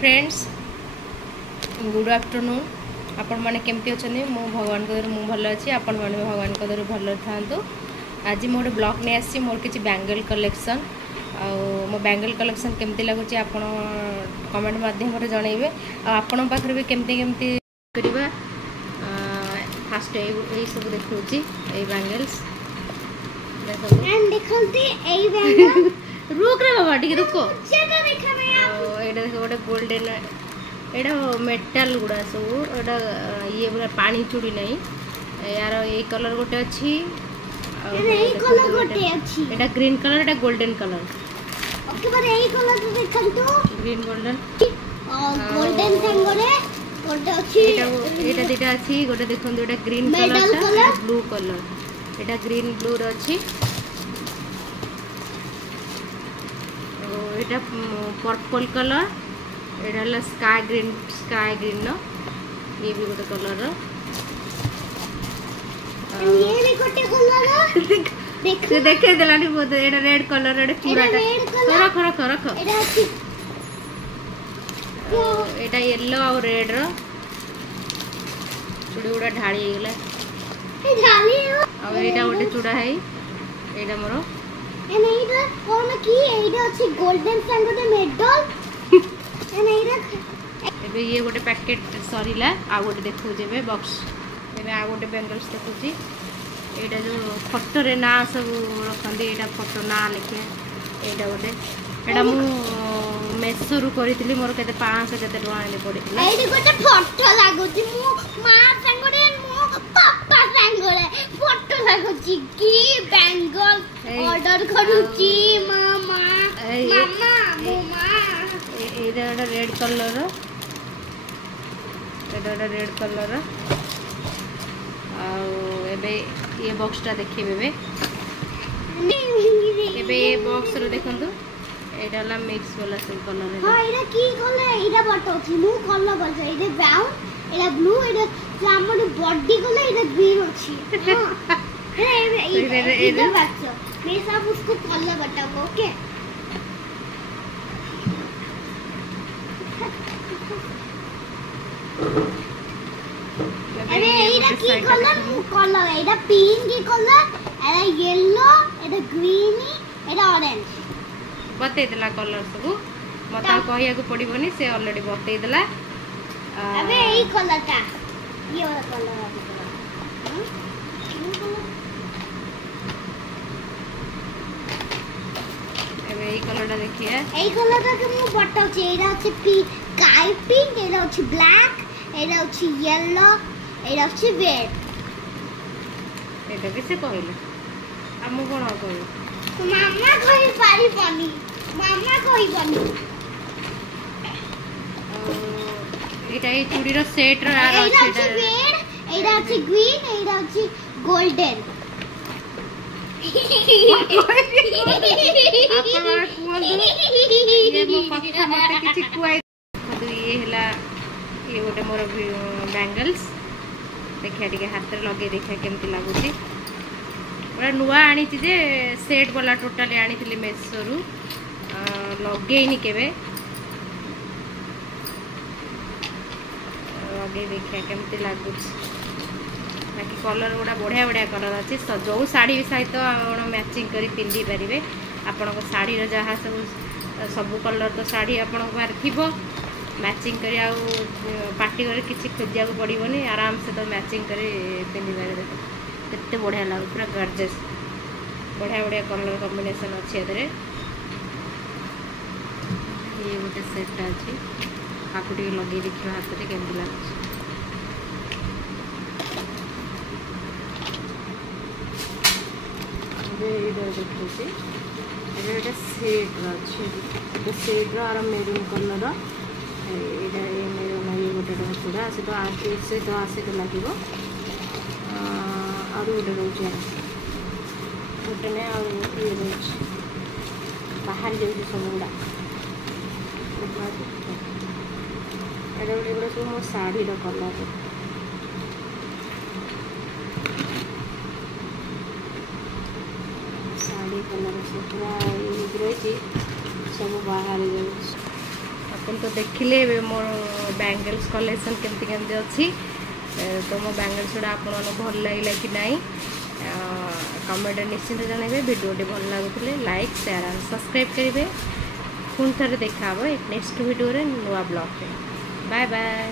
Friends good afternoon आपण मैंने केमती अच्छा मु भगवान को मु भल अच्छी आपण मैंने भगवान को भल था। आज मैं गोटे ब्लॉग नहीं आसी मोर किसी बैंगल कलेक्शन मो बैंगल कलेक्शन केमती लगुच आप कमेंट माध्यम जनइबे आपण पाखे भी केमती केमती करवा। फास्ट यही सब देखुची ए बैंगल्स रुक रे बाबा टी रुको एटा देखो गोटे गोल्डन एटा मेटाल गुड़ा सब एटा ये पूरा पानी चूड़ी नहीं यार ये कलर गोटे अच्छी एटा ग्रीन कलर एटा गोल्डन कलर ओके पर एई कलर तो देखंतु ग्रीन गोल्डन गोल्डन संगरे गोटे अच्छी एटा दिटा अच्छी गोटे देखंतु एटा ग्रीन कलर ब्लू कलर एटा ग्रीन ब्लू र अच्छी एटा पर्पल कलर एटा स्काई ग्रीन नो ये भी गोटे कलर ये भी गोटे कलर देखे देलानी बोध एटा रेड कलर एटा चूड़ाटा रख रख रख एटा अच्छी एटा येलो और रेड रो चूड़ी गुड़ा ढाली गेला अब एटा गोटे चूड़ा है एटा मोर एनेइरा कोन की एइरा अछि गोल्डन संगते मेडल एनेइरा एबे ये गोटे पैकेट सरीला आ गोटे देखौ जेबे बॉक्स एबे आ गोटे बैंगल्स देखुची एटा जो फोटो रे ना सब रखंदी एटा फोटो ना लिखे एटा गोटे एटा मु मेसो रु करितली मोर केते 500 केते टका आने पड़ितला एइडी गोटे फोटो लागुची मु मा संगरे मु पापा संगरे फोटो लागुची की बैंगल ऑर्डर करूची मामा मामा मामा एटा रेड कलर एटा रेड कलर एबे ये बॉक्सटा देखिबे एबे ये बॉक्स रो देखंतु एटा ला मिक्स वाला सब कलर है। हां एटा की कलर एटा बटोची मु कलर बस एटा ब्राउन एटा ब्लू एटा हमर बॉडी कलर एटा ग्रीन अछि हां एटा बच्चा मैं सब उसको कलर बताऊंगा ओके अरे एटा की कलर एटा पिंक की कलर एटा येलो एटा ग्रीन एटा ऑरेंज बते देला कलर सब मता कहिया को पड़िबनी से ऑलरेडी बते देला। अबे एई कलरटा ये वाला कलर एबे एई कलरटा देखिए एई कलरटा के मु बटाउची एटा अछि स्काई पिंक एटा अछि ब्लैक एटा अछि येलो एटा अछि रेड एटा के से कहले हम कोन कहले मामा कहि पारी बनी मामा कहि बनी एटा ए चूड़ी रो सेट रो यार एटा अछि रेड एटा अछि ग्रीन एटा अछि गोल्डन ये हला ये गोटे मोर बैंगल्स देखिया टिके हाथ रे लगे देखिया केमती लागुची पूरा नुआ आनी जे सेट वाला टोटली आनी मेसो रु लगेनी केबे लगे देखिया केमती लागुची बाकी कलर गुड़ा बढ़िया बढ़िया कलर अच्छे जो शाढ़ी सहित आप मैचिंग कर पिंधि पारे आपण शाढ़ी जहाँ सब सब कलर तो शाढ़ी आपण थी मैचिंग कर पार्टी कर किसी खोजा पड़ोनी आराम से तो मैचिंग कर पिंधि पारे देख केते बढ़िया लगे पूरा गॉर्जियस बढ़िया बढ़िया कलर कॉम्बिनेशन अच्छे ये गोटे सेट अच्छी आपको टे लगे देखिए हाथ में केमती लगे देखिए ये सेट अच्छे सेट आर मेरून कलर ये मेरून ये गोटे चूड़ा से तो आसे से तो आसे तो लगे आउ गोटे रोचे गोटे ने ये रोच बाहर जाऊँ सब गुड़ा एटा गोटे गुड़ा सब मो शाढ़ी कलर शाढ़ी कलर से पूरा रही सब बाहर ଆପଣ ତ ଦେଖିଲେ ମୋର ବ୍ୟାଙ୍ଗଲ୍ସ କଲେକ୍ସନ୍ କେମିତି କେମିତି ଅଛି। ତ ମୋ ବ୍ୟାଙ୍ଗଲ୍ସ ଗୁଡ଼ା ଆପଣମାନଙ୍କୁ ଭଲ ଲାଗିଲା କି ନାହିଁ କमेଣ୍ଟରେ ନିଶ୍ଚିନ୍ତ ଜଣାଇବେ। ଭିଡ଼ିଓଟି ଭଲ ଲାଗୁଥିଲେ ଲାଇକ୍ ସେୟାର ଆଣ୍ଡ ସବସ୍କ୍ରାଇବ୍ କରିବେ। ପୁଣି ଥରେ ଦେଖା ହେବ ନେକ୍ସଟ ଭିଡ଼ିଓରେ ନୂଆ ବ୍ଲଗ୍ରେ। Bye bye.